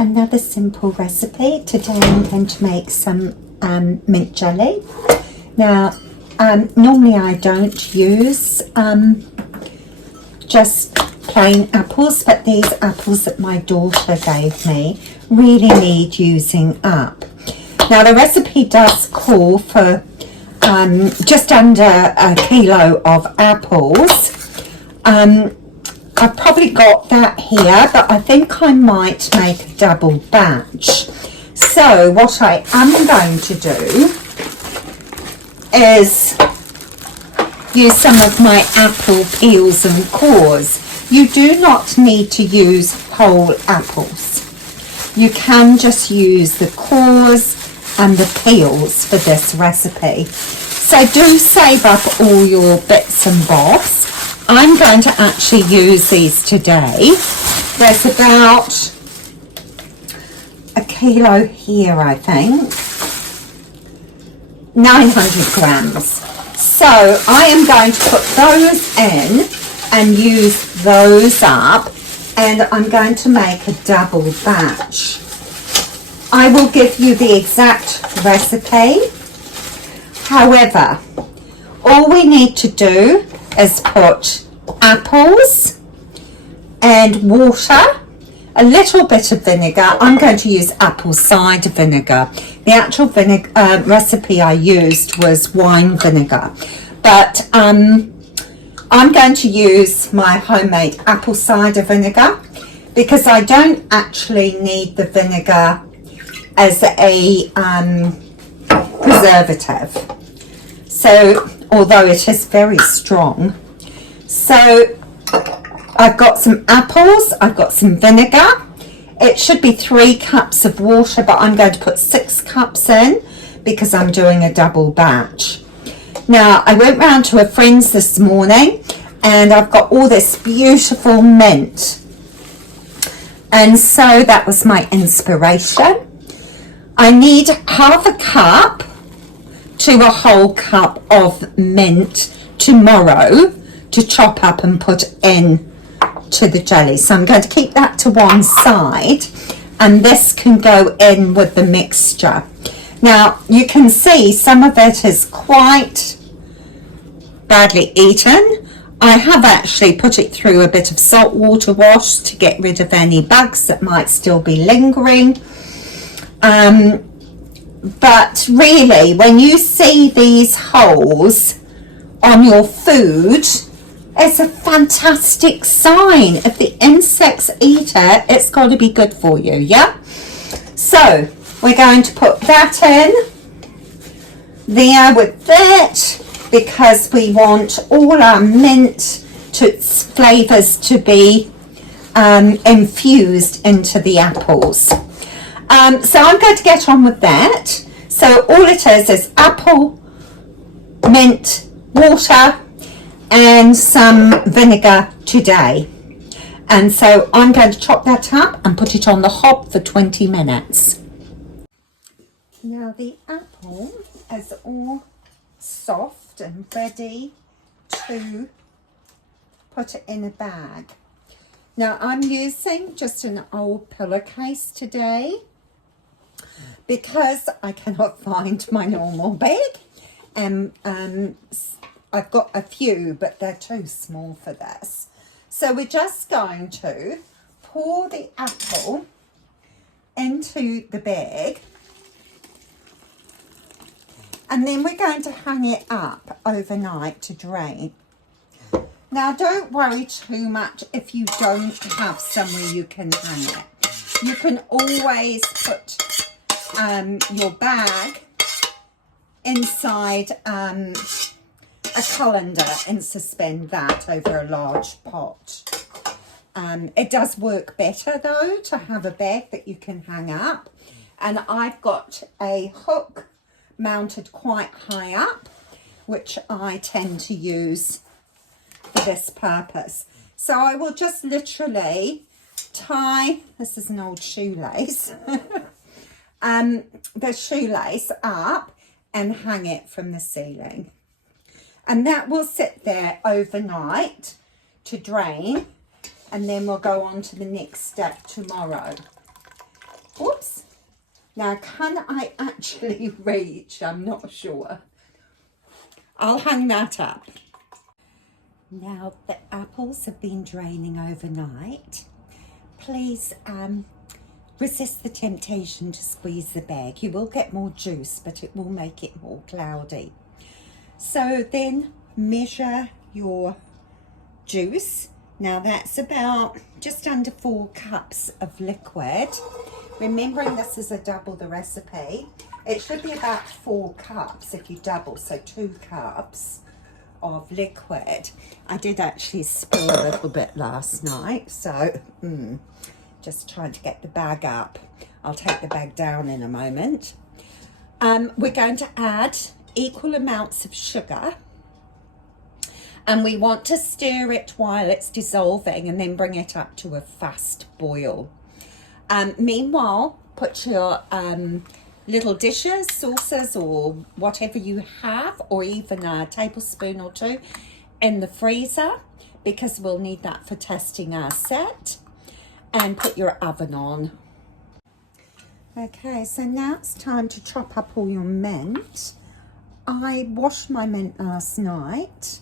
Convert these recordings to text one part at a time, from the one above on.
another simple recipe. Today I'm going to make some mint jelly. Now normally I don't use just plain apples, but these apples that my daughter gave me really need using up. Now the recipe does call for just under a kilo of apples. I've probably got that here, but I think I might make a double batch. So what I am going to do is use some of my apple peels and cores. You do not need to use whole apples. You can just use the cores and the peels for this recipe. So do save up all your bits and bobs. I'm going to actually use these today. There's about a kilo here, I think. 900 grams. So I am going to put those in and use those up, and I'm going to make a double batch. I will give you the exact recipe. However, all we need to do is put apples and water, a little bit of vinegar. I'm going to use apple cider vinegar. The actual recipe I used was wine vinegar, but I'm going to use my homemade apple cider vinegar because I don't actually need the vinegar as a preservative. So although it is very strong. So I've got some apples, I've got some vinegar. It should be 3 cups of water, but I'm going to put 6 cups in because I'm doing a double batch. Now I went round to a friend's this morning and I've got all this beautiful mint. And so that was my inspiration. I need half a cup to a whole cup of mint tomorrow to chop up and put in to the jelly. So I'm going to keep that to one side, and this can go in with the mixture. Now you can see some of it is quite badly eaten. I have actually put it through a bit of salt water wash to get rid of any bugs that might still be lingering. But really, when you see these holes on your food, it's a fantastic sign. If the insects eat it, it's got to be good for you, yeah? So we're going to put that in there with it because we want all our mint flavours to be infused into the apples. So I'm going to get on with that. So all it is apple, mint, water and some vinegar today. And so I'm going to chop that up and put it on the hob for 20 minutes. Now the apple is all soft and ready to put it in a bag. Now I'm using just an old pillowcase today because I cannot find my normal bag. I've got a few, but they're too small for this. So we're just going to pour the apple into the bag, and then we're going to hang it up overnight to drain. Now don't worry too much if you don't have somewhere you can hang it. You can always put your bag inside a colander and suspend that over a large pot. It does work better though to have a bag that you can hang up, and I've got a hook mounted quite high up which I tend to use for this purpose. So I will just literally tie, this is an old shoelace, the shoelace up and hang it from the ceiling. And that will sit there overnight to drain, and then we'll go on to the next step tomorrow. Whoops. Now, can I actually reach? I'm not sure. I'll hang that up. Now, the apples have been draining overnight. Please resist the temptation to squeeze the bag. You will get more juice, but it will make it more cloudy. So then measure your juice. Now that's about just under 4 cups of liquid. Remembering this is a double the recipe, it should be about 4 cups if you double, so 2 cups of liquid. I did actually spill a little bit last night, so just trying to get the bag up. I'll take the bag down in a moment. We're going to add equal amounts of sugar, and we want to stir it while it's dissolving and then bring it up to a fast boil. Meanwhile, put your little dishes, sauces, or whatever you have, or even a tablespoon or 2 in the freezer, because we'll need that for testing our set, and put your oven on. Okay, so now it's time to chop up all your mint. I washed my mint last night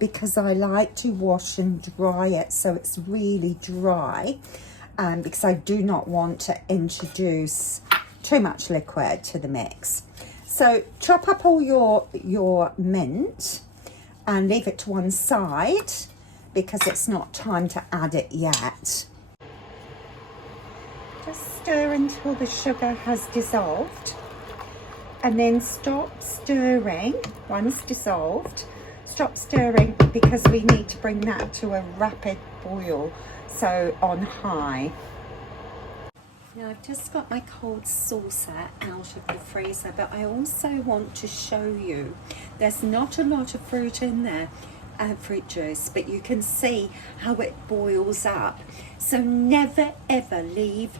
because I like to wash and dry it so it's really dry, because I do not want to introduce too much liquid to the mix. So chop up all your mint and leave it to one side because it's not time to add it yet. Just stir until the sugar has dissolved, and then stop stirring once dissolved. Stop stirring because we need to bring that to a rapid boil, so on high. Now I've just got my cold saucer out of the freezer, but I also want to show you there's not a lot of fruit in there, fruit juice, but you can see how it boils up. So never ever leave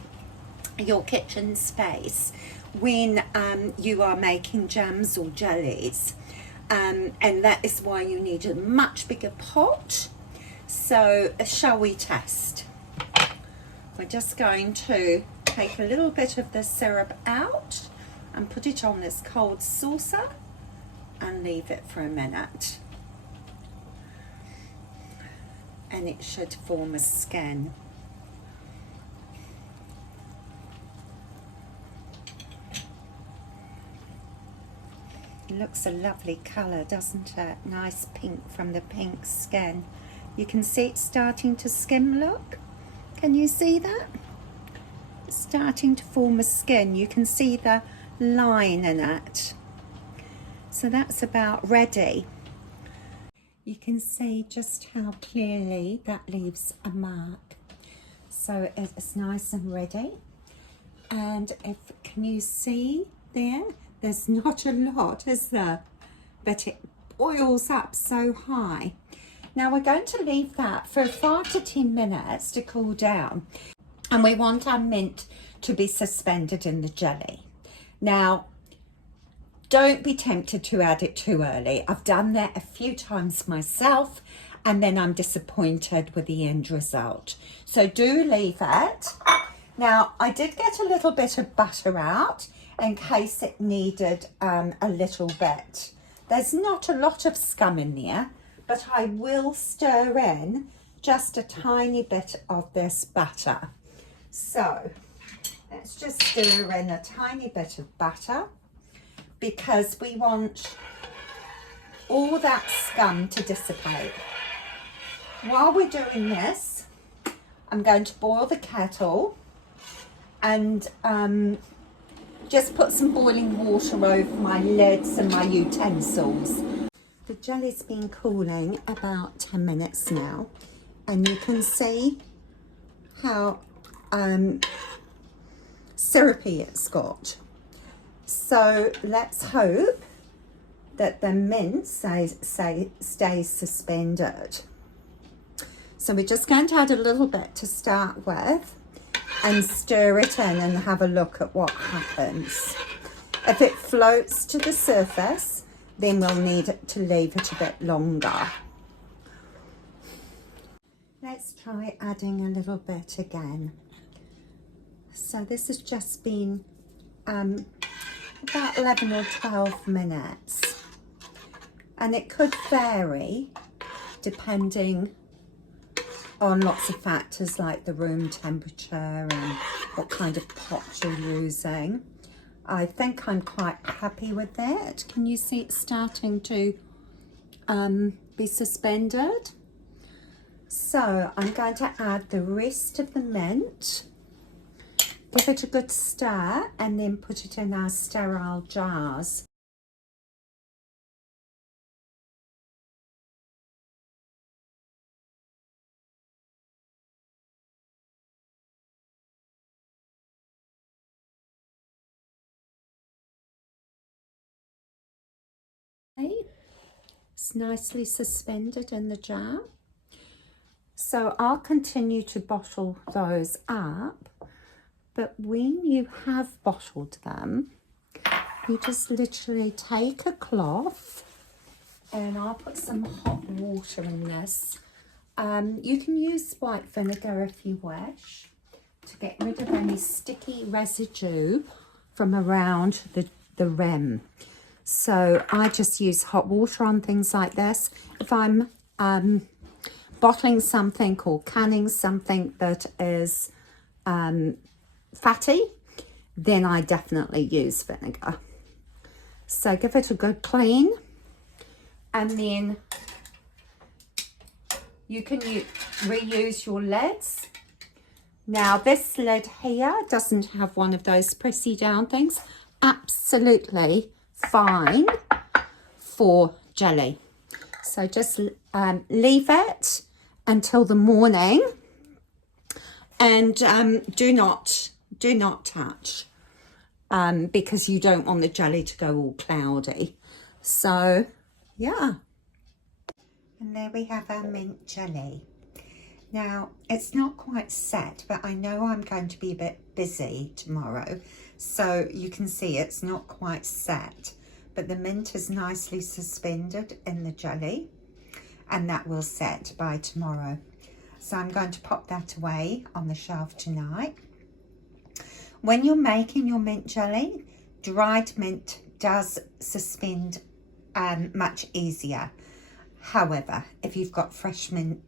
your kitchen space when you are making jams or jellies, and that is why you need a much bigger pot. So shall we test? We're just going to take a little bit of the syrup out and put it on this cold saucer and leave it for a minute, and it should form a skin. It looks a lovely colour, doesn't it? Nice pink from the pink skin. You can see it's starting to skim, look. Can you see that? It's starting to form a skin. You can see the line in it. So that's about ready. You can see just how clearly that leaves a mark. So it's nice and ready. And can you see there? There's not a lot, is there? But it boils up so high. Now we're going to leave that for 5 to 10 minutes to cool down. And we want our mint to be suspended in the jelly. Now, don't be tempted to add it too early. I've done that a few times myself, and then I'm disappointed with the end result. So do leave it. Now, I did get a little bit of butter out in case it needed a little bit. There's not a lot of scum in there, but I will stir in just a tiny bit of this butter. So let's just stir in a tiny bit of butter because we want all that scum to dissipate. While we're doing this, I'm going to boil the kettle and just put some boiling water over my lids and my utensils. The jelly's been cooling about 10 minutes now, and you can see how syrupy it's got. So let's hope that the mint stays suspended. So we're just going to add a little bit to start with and stir it in and have a look at what happens. If it floats to the surface, then we'll need to leave it a bit longer. Let's try adding a little bit again. So this has just been about 11 or 12 minutes, and it could vary depending on lots of factors like the room temperature and what kind of pot you're using. I think I'm quite happy with it. Can you see it starting to be suspended? So I'm going to add the rest of the mint, give it a good stir, and then put it in our sterile jars. It's nicely suspended in the jar. So I'll continue to bottle those up, but when you have bottled them, you just literally take a cloth, and I'll put some hot water in this. You can use white vinegar if you wish to get rid of any sticky residue from around the rim. So I just use hot water on things like this. If I'm bottling something or canning something that is fatty, then I definitely use vinegar. So give it a good clean, and then you can reuse your lids. Now this lid here doesn't have one of those pressy down things. Absolutely fine for jelly. So just leave it until the morning, and do not touch because you don't want the jelly to go all cloudy. So yeah, and there we have our mint jelly. Now it's not quite set, but I know I'm going to be a bit busy tomorrow, so you can see it's not quite set, but the mint is nicely suspended in the jelly, and that will set by tomorrow. So I'm going to pop that away on the shelf tonight. When you're making your mint jelly, dried mint does suspend much easier. However, if you've got fresh mint,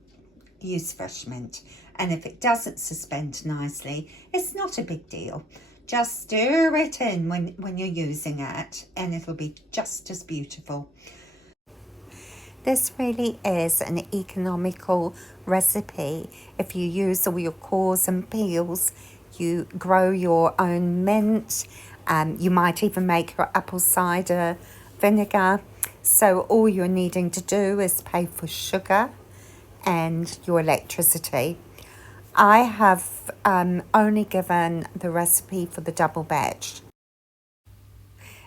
use fresh mint. And if it doesn't suspend nicely, it's not a big deal. Just stir it in when you're using it, and it'll be just as beautiful. This really is an economical recipe. If you use all your cores and peels, you grow your own mint, you might even make your apple cider vinegar. So all you're needing to do is pay for sugar and your electricity. I have only given the recipe for the double batch.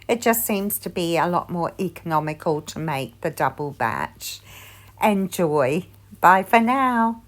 It just seems to be a lot more economical to make the double batch. Enjoy. Bye for now.